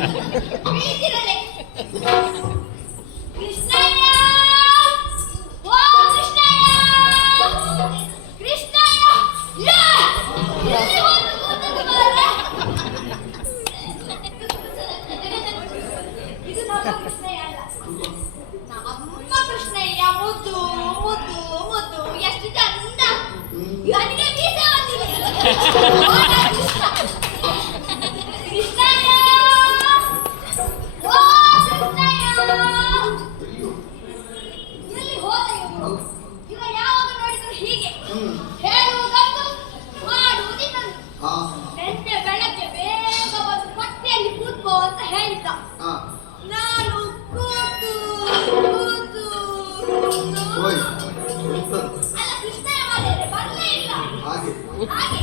ಬೀಳ್ತಿರಲೆ. ಕೃಷ್ಣಯ್ಯ, ಓ ಕೃಷ್ಣಯ್ಯ, ಕೃಷ್ಣಯ್ಯ, ಎಲ್ಲಿ ಹೋದ್ರು ಕೂತದ್ದು ಮಾರ್ರೆ? ಇದು ನಮ್ಮ ಕೃಷ್ಣಯ್ಯ ಅಲ್ಲ, ನಮ್ಮ ಕೃಷ್ಣಯ್ಯ. ಮುದ್ದು ಮುದ್ದು ಮುದ್ದು, ಎಷ್ಟು ಚಂದ. ಇವನಿಗೆ ಮೀಸೆ ಬಂದಿದೆ. ಕೃಷ್ಣಯ್ಯ, ಓ ಕೃಷ್ಣಯ್ಯ, ಎಲ್ಲಿ ಹೋದ ಇವನು? ಇವ ಯಾವಾಗ ನೋಡಿದ್ರು ಹೀಗೆ ಹೇಳುವುದೊಂದು ಮಾಡುವುದಿನ್ನೊಂದು. ನಿನ್ನೆ ಬೆಳಗ್ಗೆ ಬೇಗ ಬಂದು ಪಟ್ಟಿಯಲ್ಲಿ ಕೂತ್ಕೋ ಅಂತ ಹೇಳಿದ್ದ. ನಾನು ಕೂತು ಕೂತು ಅಲ್ಲ, ಕೃಷ್ಣಯ್ಯ ಮಾತಾಡಿದ್ರೆ ಬರಲೇ ಇಲ್ಲ. ಹಾಗೆ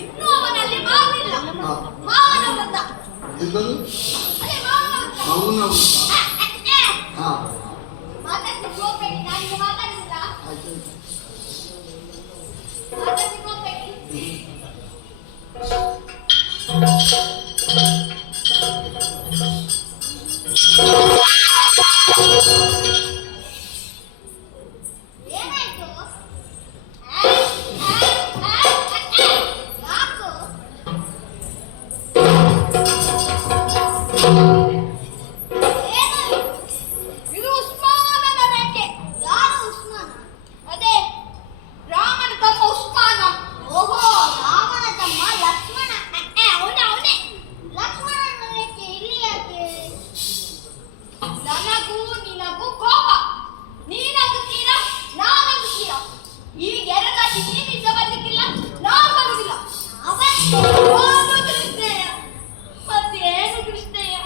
ಇನ್ನೂ ಅವನಲ್ಲಿ ಮಾವಿಲ್ಲ. ಮಾವನ ಬಂದ. ಅದೇ ಮಾವನ ಮಾತಾಡ್ಲಿಕ್ಕೆ ಹೋಗ್ಬೇಡಿ, ನಾನಿಗೆ ಮಾತಾಡಿಲ್ಲ. ಮಾತಾಡ್ಲಿಕ್ಕೆ ಹೋಗ್ಬೇಡಿ. ಏನಾಯ್ತು? ಯಾಕೋ? ಏನು? ಇದು ಉಸ್ಮಾನನ ಬೇಟೆ. ಯಾರು ಉಸ್ಮಾನ? ಅದೇ ರಾಮನ ತಮ್ಮ ಉಸ್ಮಾನ. ಓಹೋ, ರಾಮನ ತಮ್ಮ ಲಕ್ಷ್ಮಣ. ಅವನೇ ಲಕ್ಷ್ಮಣನ ಬೇಟೆ. ಇಲ್ಲಿ ಯಾಕೆ? ನನಗೂ ನಿನಗೂ ಕೋಪ. ನೀನಾಗುತ್ತೀರ, ನಾನಾಗುತ್ತೀರ. ಈಗ ಎರಡಾಗಿ ನೀನಿಂದ ಬರ್ಲಿಕ್ಕಿಲ್ಲ, ನಾನು ಬರುವುದಿಲ್ಲ. ಅವತ್ತು ಕೃಷ್ಣಯ್ಯ, ಮತ್ತೇನು ಕೃಷ್ಣಯ್ಯ?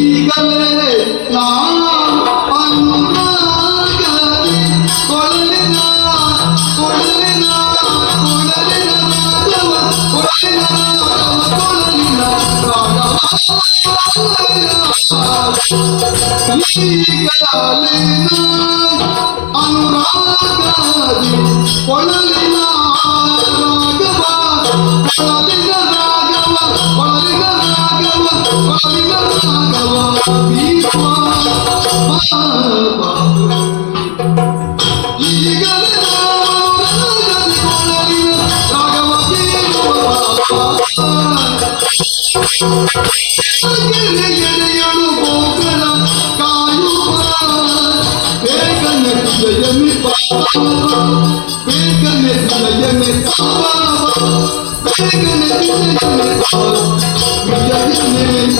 ಈಗಲೇ ನಾನು ಅನುರಾಗದಿ ಕೊಳಲಿನ ಕೊಳಲಿನ ಕೊಳಲಿನ ರಾಗವ ಕೊಳಲಿನ ಕೊಳಲಿನ ರಾಗವ ಈಗಲೇ ನಾನು ಅನುರಾಗದಿ ಕೊಳಲಿನ ರಾಗವ ಕೊಳಲಿನ ರಾಗವ ಕೊಳಲಿನ ರಾಗವ ಕೊಳಲಿನ ರಾಗವ ಬೀಸುವ ಈಗಲೇ ರಾಗದಿ ಕೊಳಲಿನ ರಾಗವ ಬೀಸುವ ಎಡೆಯಳು ಗೋಗಳ ಕಾಯುವ ಬೇಗನೆ ಜಯಮಿ ಬೇಗನೆ ಜಯಮಿ ಬೇಗನೆ ಜಯಮಿ